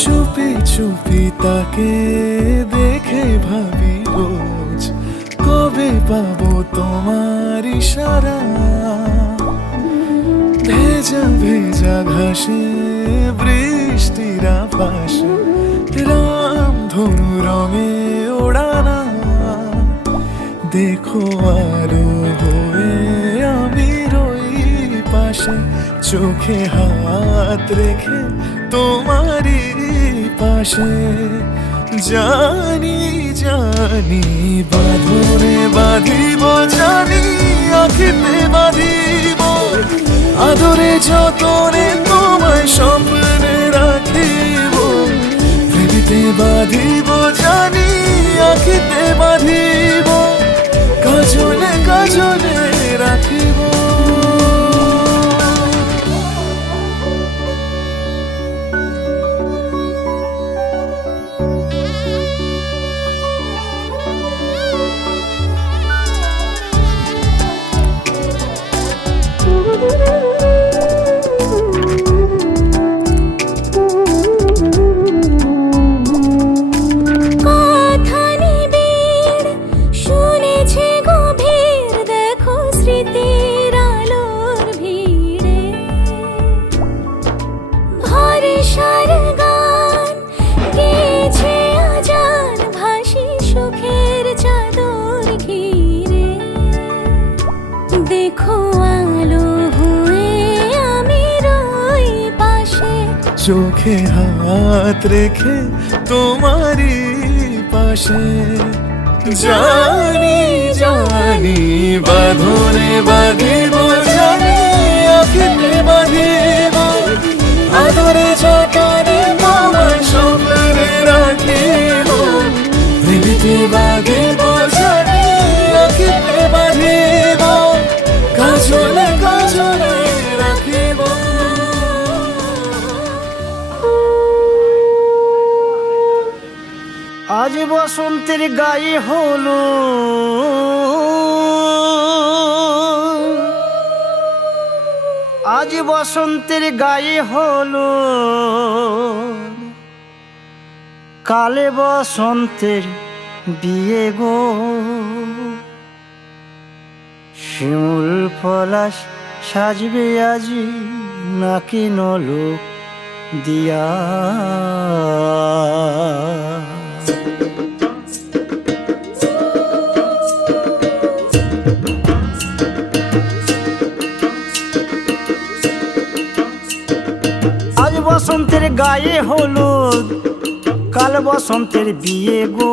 চুপি চুপি তাকে দেখে ভাবি রোজ, কবে পাবো তোমার ইশারা। ভেজা ভেজা ঘাসে বৃষ্টির আভাসে রামধনু রঙে ওড়ানা। দেখো আরো হয়ে আমি রই পাশে, চোখে হাত রেখে তোমারই পাশে। জানি জানি বাঁধনে বাঁধিব, জানি আঁখিতে বাঁধিব, আদরে যতনে তোমায় স্বপ্নে রাখিব। প্রেমেতে বাঁধিব, জানি আঁখিতে বাঁধিব, কাজলে কাজলে রাখিব। চোখে হাত রেখে তোমারই পাশে। জানি জানি বাঁধনে বাঁধিব, জানি আঁখিতে বাঁধিব, আদরে যতনে তোমায় স্বপ্নে রাখিব। প্রেমেতে বাঁধিব, জানি আঁখিতে বাঁধিব, কাজলে কাজলে রাখিব। আজ বসন্তের গায়ে হলো, আজ বসন্তের গায়ে হলো, কালে বসন্তের বিয়ে গো। শিমুল পলাশ সাজবে আজি নাকি নলক দিয়া। আজ বসন্তের গায়ে হলুদ, কাল বসন্তের বিয়ে গো।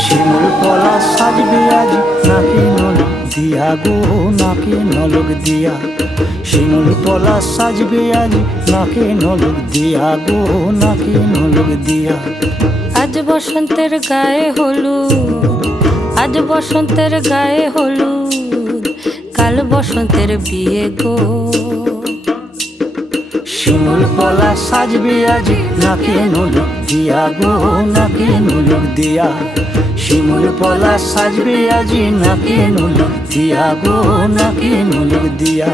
শিমুল পলাশ সাজবে আজ নাকি নলক দিয়া গো, নাকি নলক দিয়া। শিমুল পলাশ সাজবে আজ নাকি নলক দিয়া গো, নাকি নলক দিয়া। আজ বসন্তের গায়ে হলুদ, আজ বসন্তের গায়ে হলুদ, কাল বসন্তের বিয়ে গো। শিমুল পলাশ সাজবে আজ নাকি নলক দিয়া গো, নাকি নলক দিয়া। শিমুল পলাশ সাজবে আজ নাকি নলক দিয়া গো, নাকি নলক দিয়া।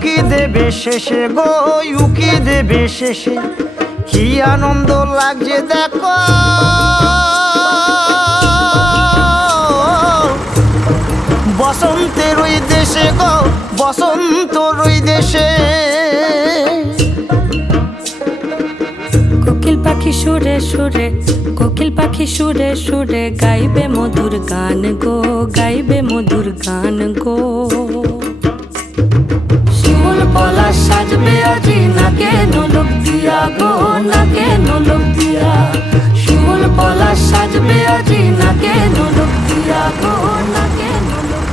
উকি দেবে শেষে গো উকি দেবে শেষে কি আনন্দ লাগছে দেখো বসন্তের ওই দেশে গো বসন্তর ওই দেশে কোকিল পাখি সুরে সুরে কোকিল পাখি সুরে সুরে গাইবে মধুর গান গো গাইবে মধুর গান গো শিমুল পলাশ সাজবে আজি নাকে নোলক দিয়া গো নাকে নোলক দিয়া শিমুল পলাশ সাজবে আজি নাকে নোলক দিয়া গো নাকে নোলক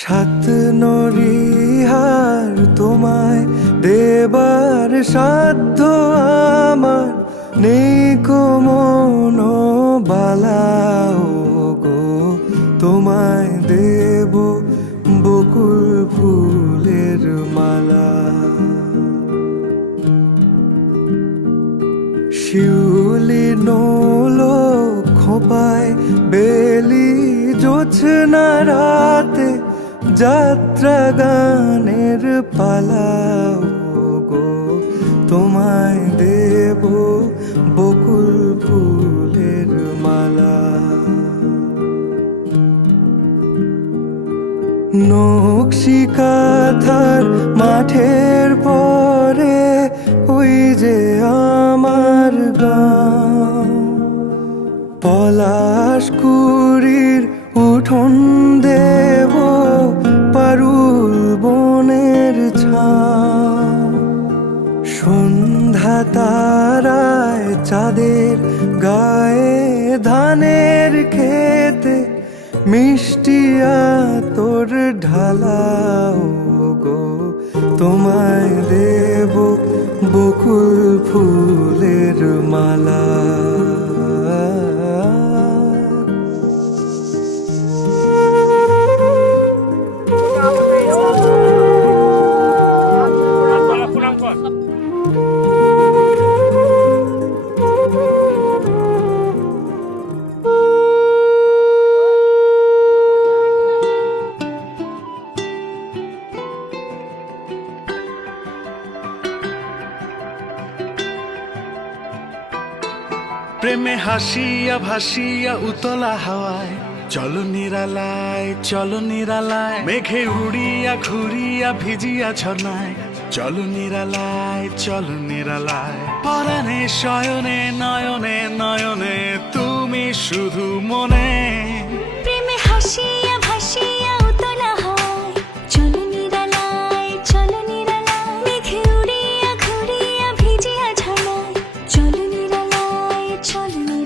সাত নরিহার তোমায় দেবার সাধ্য আমার নেই কো মনোবালা গো, তোমায় দেব বকুল ফুলের মালা। শিউলি নোলো খোপায় বেলি জোছনা রাতে যাত্রা গানের পালা গো, তোমায় দেব বকুল ফুলের মালা। নকশি কাঁথার মাঠের পরে ওই যে আমার গাঁ, পলাশকুড়ির উঠোন দেব পারুল বনের ছাঁ। সন্ধ্যা তারায় চাঁদের গায়ে ধানের খেতে মিষ্টি তোর ঢালাও গো, তোমায় দেব বকুল ফুলের মালা। প্রেমে হাসিয়া ভাসিয়া উতলা হাওয়ায় চলো নিরালায়, চলো নিরালায়। মেঘে উড়িয়া ঘুরিয়া ভিজিয়া ঝর্ণায় চলো নিরালায়, চলো নিরালায়। পরাণে শয়নে নয়নে নয়নে তুমি শুধু মনে। প্রেমে হাসিয়া ভাসিয়া উতলা হয় চলো নিরালায়, চলো নিরালায়। মেঘে উড়িয়া ঘুরিয়া ভিজিয়া ঝর্ণায় চলো নিরালায়, চলো নিরালায়।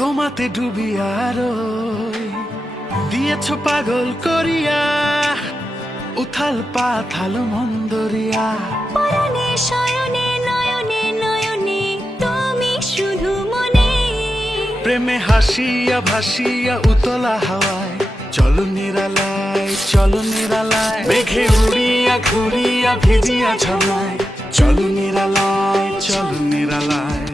তোমাতে ডুবিয়া রই দিয়েছ পাগল করিয়া উথাল পাথাল মন্দরিয়া। পরাণে শয়নে নয়নে নয়নে তুমি শুধু মনে। প্রেমে হাসিয়া ভাসিয়া উতলা হাওয়ায় চলো নিরালায়, চলো নিরালায়। মেঘে উড়িয়া ঘুরিয়া ভিজিয়া ঝর্ণায় চলো নিরালায়, চলো নিরালায়।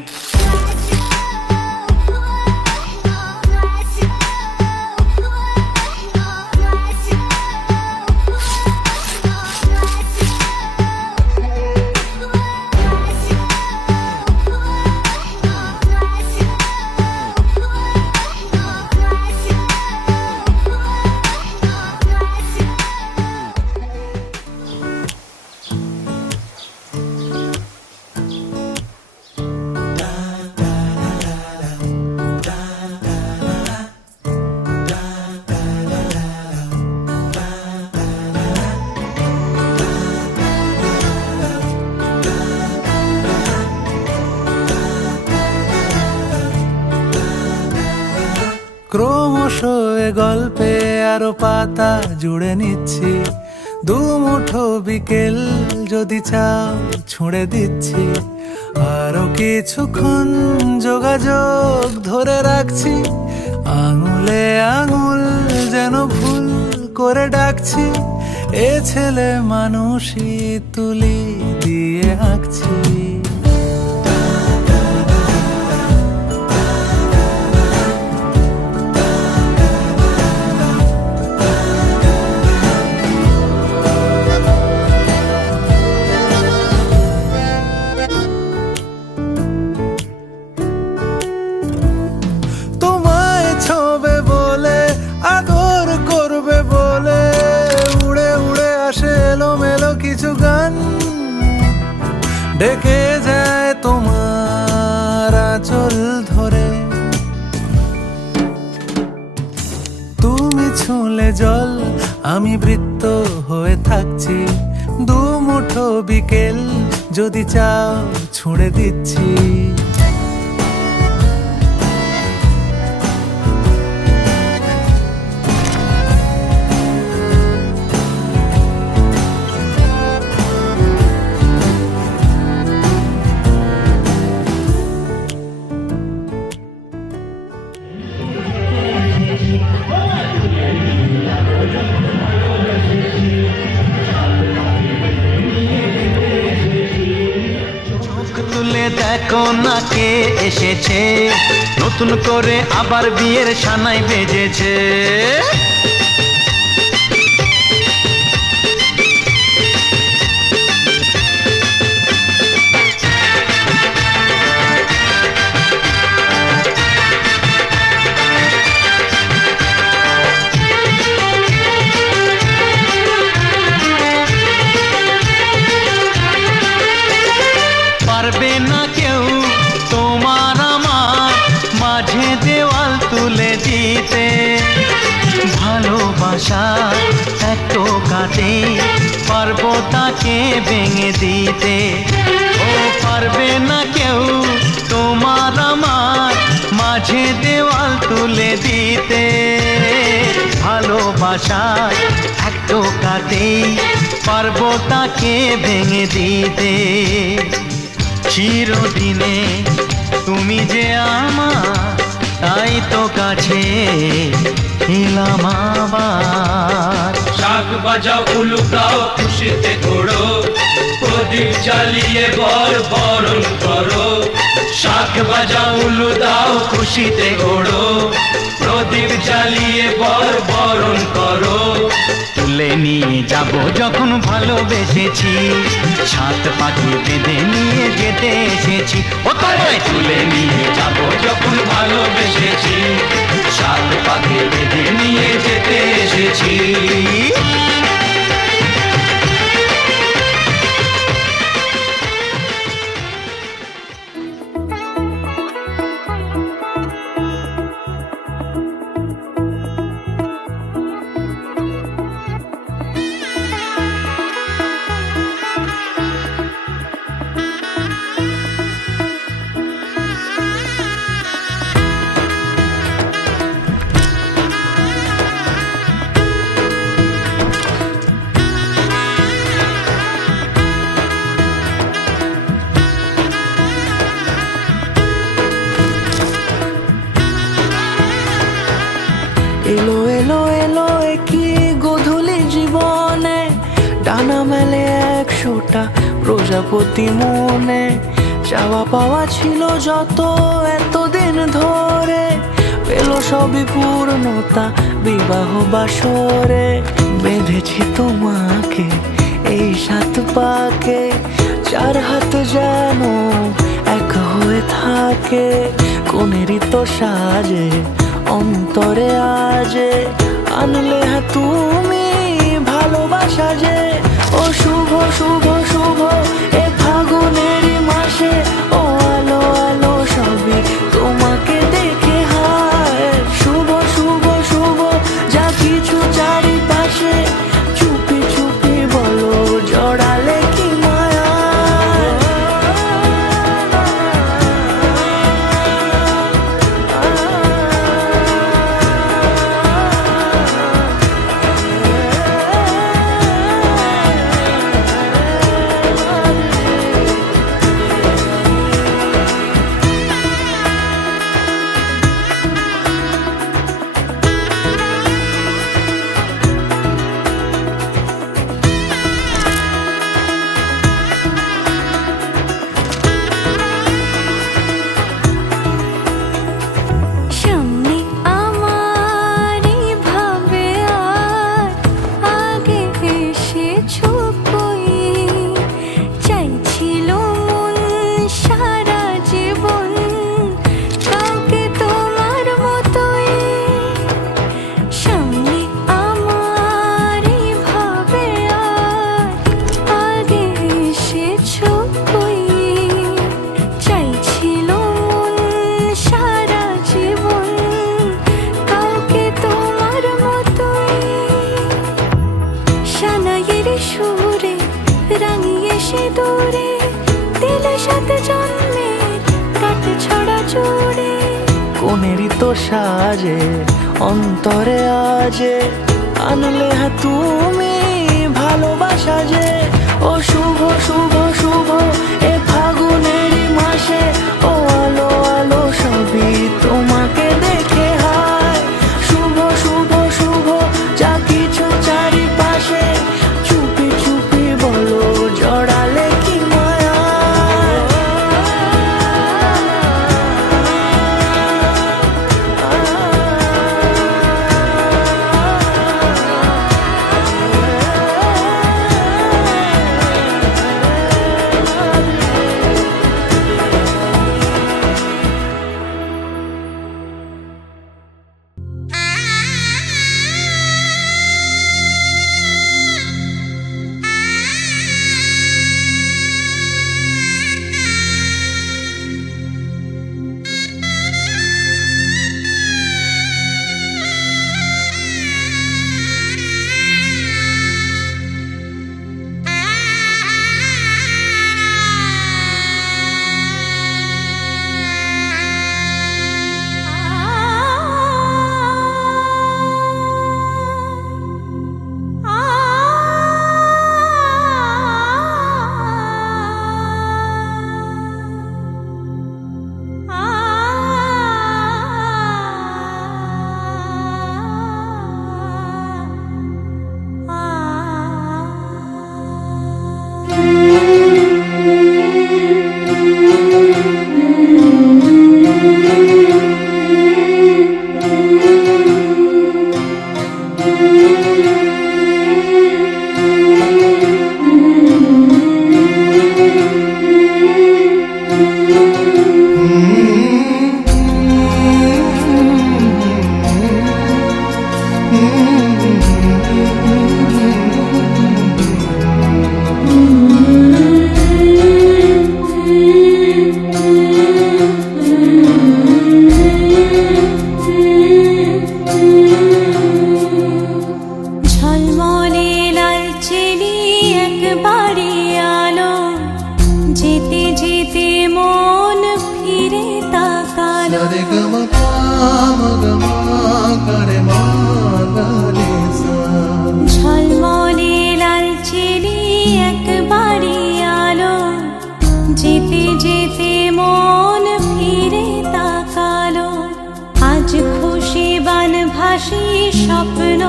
ক্রমশ এ গল্পে আরো পাতা জুড়ে নিচ্ছি। দুমুঠো বিকেল যদি চাও ছুঁড়ে দিচ্ছি। আরো কিছুক্ষণ যোগাযোগ ধরে রাখছি। আঙুলে আঙুল যেন ভুল করে ডাকছি। এ ছেলে মানুষই তুলি দিয়ে আঁকছি। এলো ডেকে যায় তোমার আঁচল ধরে। তুমি ছুঁলে জল, আমি বৃত্ত হয়ে থাকছি। দু মুঠো বিকেল যদি চাও ছুঁড়ে দিচ্ছি। তুলে দেখো না কে এসেছে, নতুন করে আবার বিয়ের সানাই বেজেছে। পারবে না কেউ তোমার আমার মাঝে দেওয়াল তুলে দিতে। ভালোবাসা এত কাটে, পারবো তাকে ভেঙে দিতে। ও পারবে না কেউ তোমার আমার মাঝে দেওয়াল তুলে দিতে। ভালোবাসা এত কাটে, পারবো তাকে ভেঙে দিতে। চিরদিনে তুমি যে আমার, তাই তো কাছে এলাম আবার। শাক বাজাও উলুকাও খুশিতে ঘোড়ো, প্রদীপ জ্বালিয়ে বরণ করো। শাক বাজাও উলু দাও খুশিতে ঘোড়ো, প্রদীপ জ্বালিয়ে বরণ করো। তুলে নিয়ে যাব যখন ভালোবেসেছি, সাত পাখি বেঁধে নিয়ে যেতে এসেছি। ও তোমায় তুলে নিয়ে যাব যখন ভালোবেসেছি, সাত পাখি বেঁধে নিয়ে যেতে এসেছি। এলো এলো এলো কি গোধূলি জীবনে, ডানা মেলে 100টা প্রজাপতি মনে। চাওয়া পাওয়া ছিল যত এতদিন ধরে, পেল সবই পূর্ণতা বিবাহ বাসরে। বেঁধেছি তোমাকে এই 7 পাকে, 4 হাত যেন এক হয়ে থাকে। কোনেরই তো সাজে অন্তরে আজে, আনলে তুমি ভালোবাসা যে। ও শুভ শুভ শুভ এ ফাগুনেরই মাসে, ও আলো আলো সবই তোমাকে দেখে হায়। শুভ শুভ শুভ যা কিছু চারিপাশে, চুপি চুপি বলো জড়ালে কি মায়া। সাজে অন্তরে আজে আনলে হ্যাঁ তুমি ভালোবাসা যে ও শুভ শুভ শুভ এ ফাগুনেরই মাসে ও আলো আলো সবই তোমাকে দেখে হায় শুভ শুভ শুভ যা কিছু চারিপাশে চুপি চুপি বলো জড়ালে কি মায়া ঝলমলে লাল চিনি একবারে আলো যেতে যেতে মন ফিরে তাকালো আজ খুশি বান ভাসি স্বপ্ন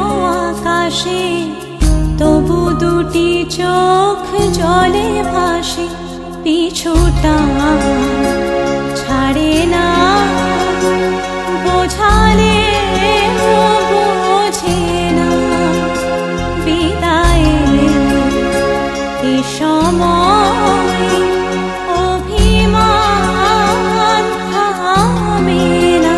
আকাশে তবু দুটি চোখ জলে ভাসে পিছুটা ছাড়ে না বোঝালে বোঝে না বিদায় এ সময় অভিমান থামে না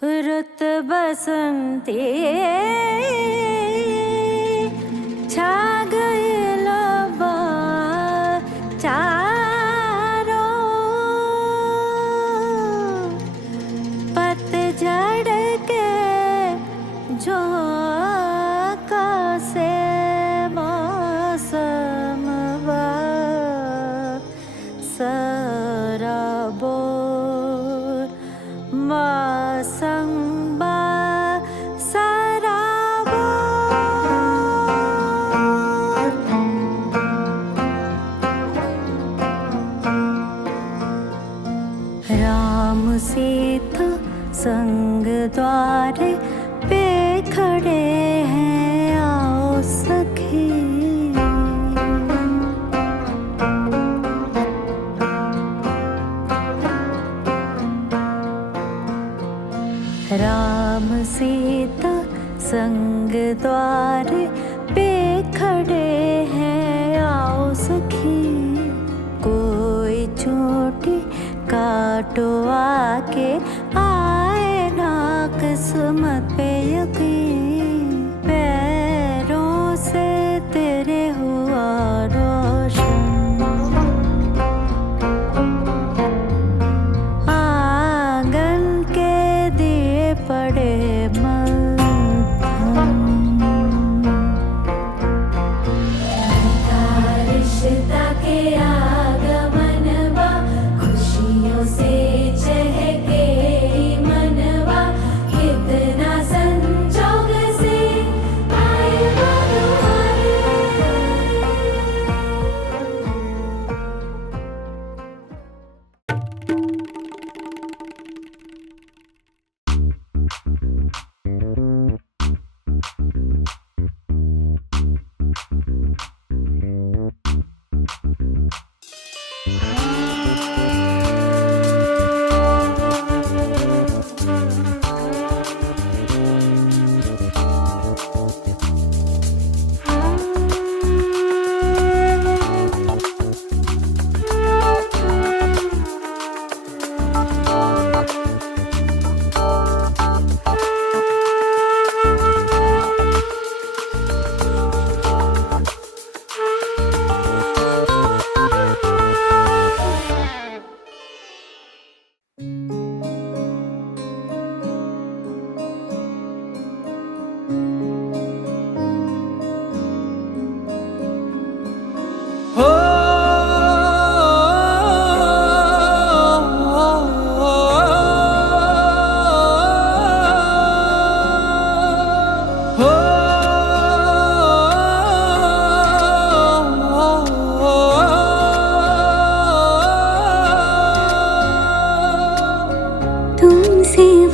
रुत बसंती छा गइल चारो पतझड़ के झोंका से मौसम सराबोर मौसम राम सीता संग द्वारे पे खड़े हैं आओ सखी राम सीता संग द्वारे पे खड़े हैं आओ सखी कोई चोटी काटो आके आए ना किस्मत पे यकीन पैरों से तेरे हुआ रोशन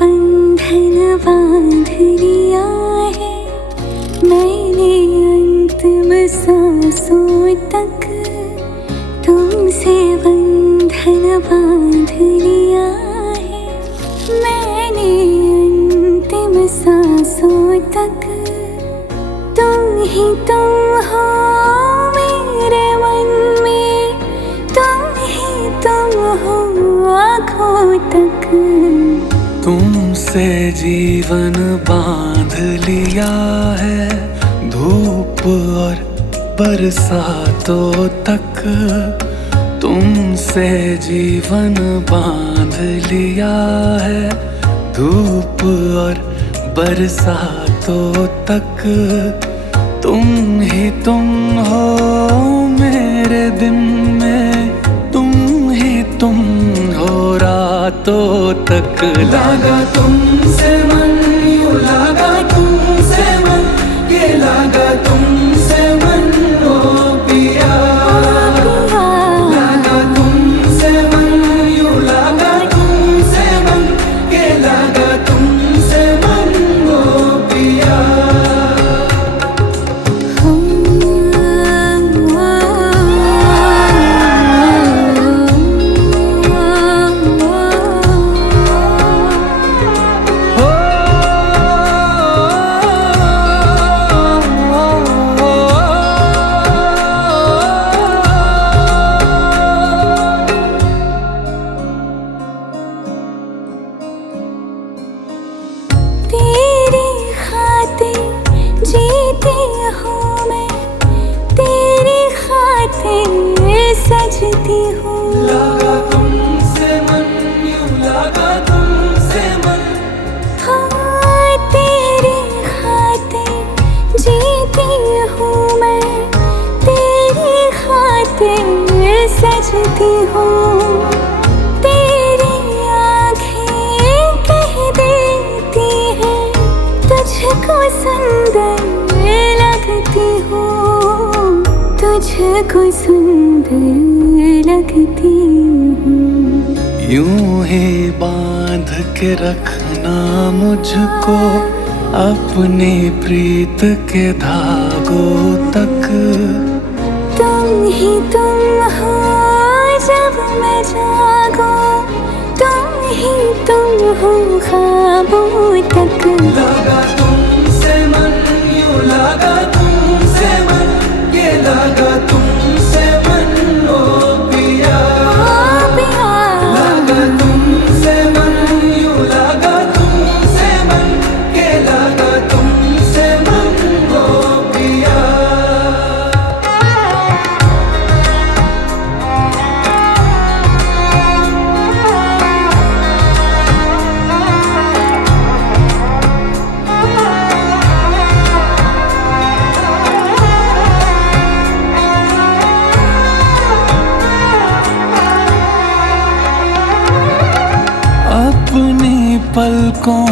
बंधन बांध लिया है मैंने अंतिम सांसों तक तुमसे बंधन बांध लिया है मैंने अंतिम सांसों तक तुम ही तुम हो मेरे मन में तुम ही तुम हो आँखों तक तुमसे जीवन बांध लिया है धूप और बरसातों तक तुमसे जीवन बांध लिया है धूप और बरसातों तक तुम ही तुम हो मेरे दिन में तुम ही तुम हो रातों तक लागा तुमसे मन यूं लागा तुमसे मन ये लागा तुमसे मन ओ पिया लागा तुमसे मन यूं लागा तुमसे मन ये लागा तुमसे मन ओ पिया तेरी खातिर जीती हूँ मैं तेरी खातिर सजती हूँ लागा तुमसे मन यूं लागा तुमसे मन हाँ तेरी खातिर जीती हूँ मैं तेरी खातिर सजती हूँ तेरी आँखें कह देती हैं तुझको सुंदर लगती हूँ तुझको सुंदर लगती हूँ यूं ही बांध के रखना मुझको अपनी प्रीत के धागों तक तुम ही तुम हो जब मैं जागूं तुम ही तुम हो ख्वाबों तक लागा तुमसे मन यूं लागा तुमसे मन ये लागा तुमसे मन ओ पिया लागा तुमसे मन यूं लागा तुमसे मन ये लागा तुमसे मन ओ पिया अपनी पलकों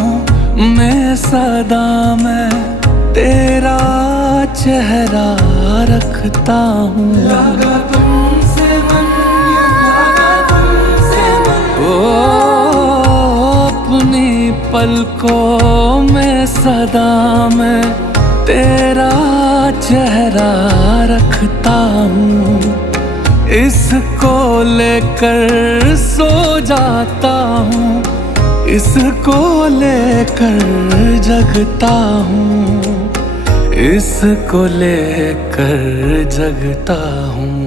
में सदा मैं तेरा चेहरा रखता हूँ लागा तुमसे मन यूं लागा तुमसे मन ओ अपनी पलकों में सदा मैं तेरा चेहरा रखता हूँ इसको लेकर सो जाता हूँ इसको लेकर जगता हूँ इसको लेकर जगता हूँ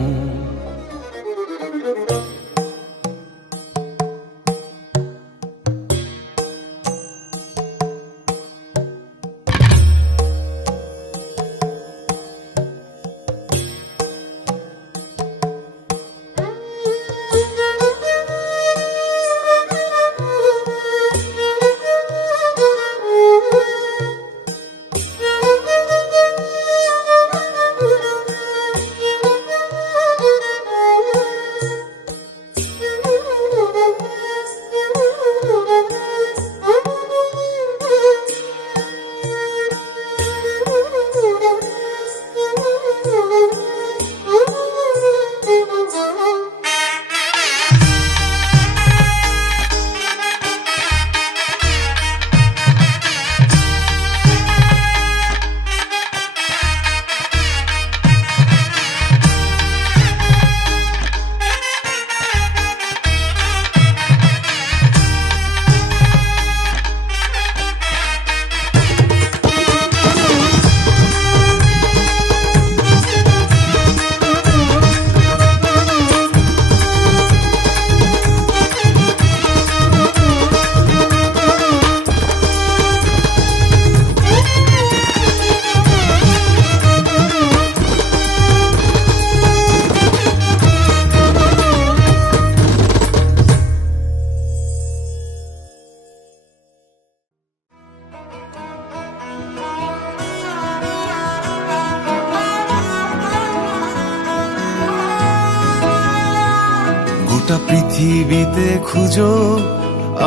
পৃথিবীতে খুঁজো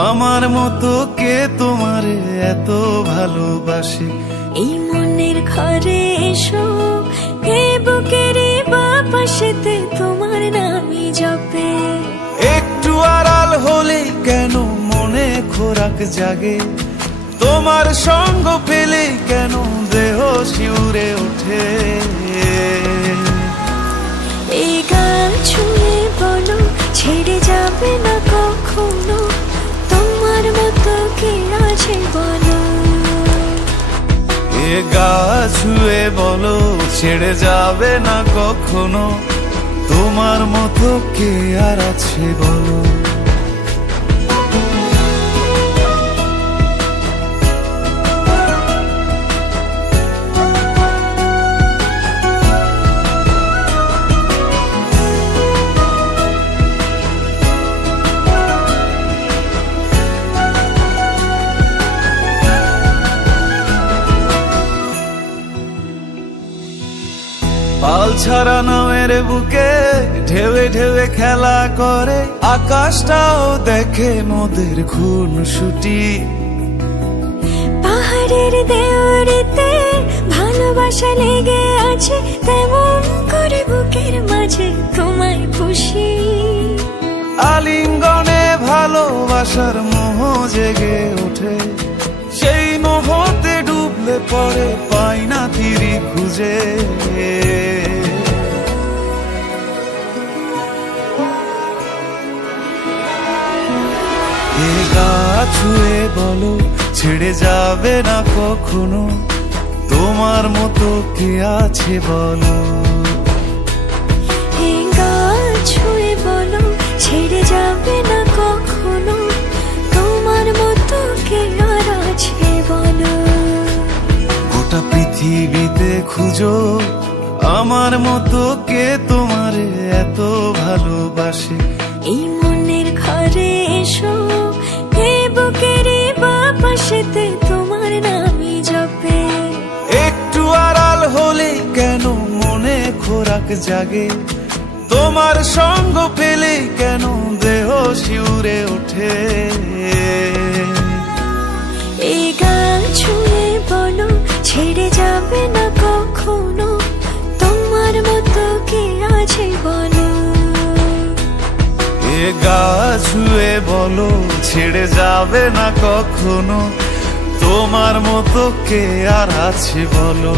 আমার মতো কে তোমারে এত ভালোবাসে। এই মনের ঘরে এসো, এ বুকের বাপাশেতে তোমার নামই জপে। একটু আড়াল হলে কেন মনে খোরাক জাগে, তোমার সঙ্গ পেলে কেন দেহ শিউরে ওঠে। এই গান ছুঁয়ে বলো ছেড়ে যাবে না কখনো, তোমার মতো কে আছে বলো। এ গা ছুঁয়ে বলো ছেড়ে যাবে না কখনো, তোমার মতো কে আর আছে বলো। পাল ছাড়া নামের বুকে ঢেউে ঢেউে খেলা করে, আকাশটাও দেখে মোদের খুনসুটি। পাহাড়ের দেওয়ারিতে ভালোবাসা লেগে আছে, তেমন করে বুকের মাঝে তোমায় পুষি। আলিঙ্গনে ভালোবাসার মোহ জেগে ওঠে, সেই মোহতে ডুবলে পড়ে পাই না তীরি খুঁজে। এ গা ছুঁয়ে বলো ছেড়ে যাবে না কখনো, তোমার মতো কে আছে বলো। এই গান ছুঁয়ে বলো ছেড়ে যাবে না কখনো, তোমার মতো কে আর আছে বলো। গোটা পৃথিবীতে খুঁজো আমার মতো কে তোমারে এত ভালোবাসে। এই মনের ঘরে এসো, এ বুকের বাপাশেতে তোমার নামই জপে। একটু আড়াল হলে কেন মনে খোরাক জাগে, তোমার সঙ্গ পেলে কেন দেহ শিউরে ওঠে। এই গান ছুঁয়ে বলো ছেড়ে যাবে না কখনো, তোমার মতো কে আছে বলো। এ গা ছুঁয়ে বলো ছেড়ে যাবে না কখনো, তোমার মতো কে আর আছে বলো।